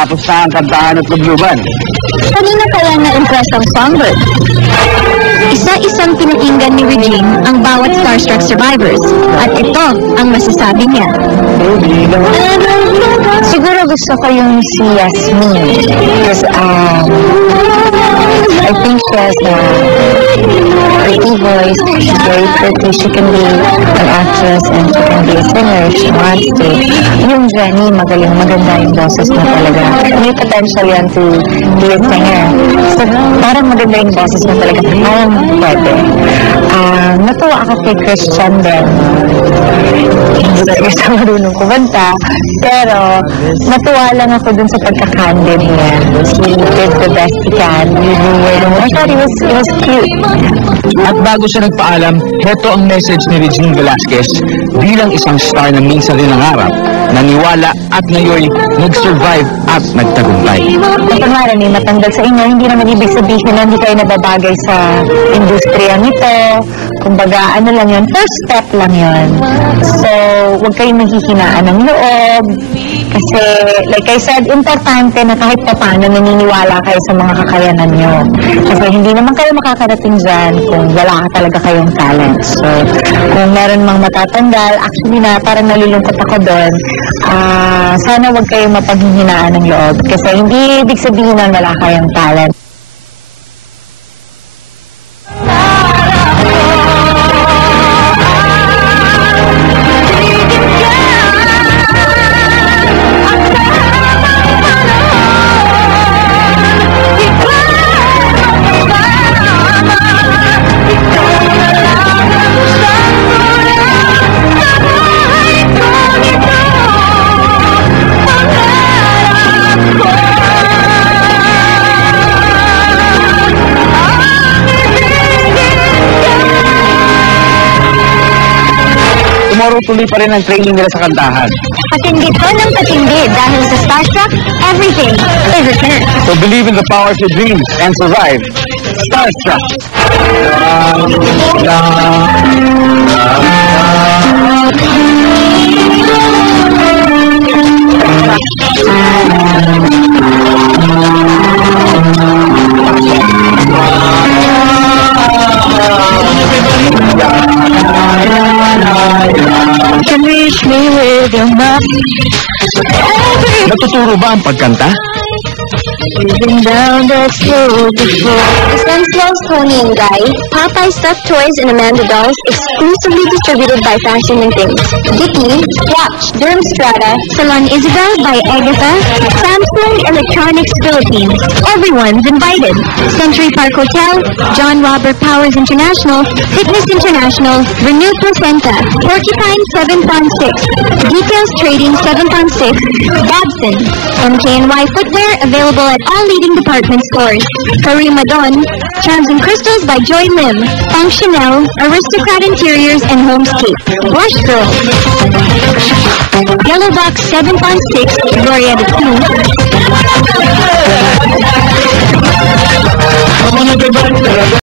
Tapos na ang kantahan at lubluban. Kanina kaya na-impress ang songbird? Isa-isang pinakinggan ni Regine ang bawat starstruck survivors at ito ang masasabi niya. Siguro gusto ko yung si Yasmin because I think she has a pretty voice, she's very pretty, she can be an actress and she can be a singer if she wants to. Yung Jenny, maganda yung boses mo talaga. May potential yan to be a singer. So parang maganda yung boses mo talaga. Parang pwede. Natuwa ako kay Christian din. Hindi talaga siya marunong kumanta. Pero natuwa lang ako dun sa pagkakandid niya. He did the best he can. I thought it was cute. At bago siya nagpaalam, heto ang message ni Regine Velasquez bilang isang star na minsan rin nangarap, naniwala at ngayon nag-survive at nagtagumpay. Kunwari, may matanggal sa inyo, hindi naman ibig sabihin na hindi kayo nababagay sa industriya nito. Kumbaga, ano lang yun, first step lang yun. So, huwag kayong maghihinaan ng loob. Kasi, like I said, importante na kahit pa paano naniniwala kayo sa mga kakayanan nyo. Kasi hindi naman kayo makakarating dyan kung wala ka talaga kayong talent. So, kung meron mang matatanggal, actually na parang nalulungkot ako doon, sana huwag kayong mapaghihinaan ng loob. Kasi hindi ibig sabihin na wala kayong talent. Tomorrow tuloy pa rin ang training nila sa kantahan. Patindi to ng patindi dahil sa Starstruck, everything is a chance. So believe in the power of your dreams and survive. Starstruck! Natuturo ba ang pagkanta? Essentials, Tony and Guy, Popeye stuffed toys and Amanda dolls, exclusively distributed by Fashion and Things. Dicky, Watch, Durham Strata, Salon Isabel by Agatha, Samsung Electronics Philippines. Everyone's invited. Century Park Hotel, John Robert Powers International, Fitness International, Renew Placenta, Porcupine 7 Pound 6, Details Trading 7 Pound 6, Babson, MKNY Footwear available at all leading department stores. Karima Don, Charms and Crystals by Joy Lim, Funk Chanel, Aristocrat Interiors and Homescape. Blush Girl, Yellow Box 7 Pound 6, Gloria de Q.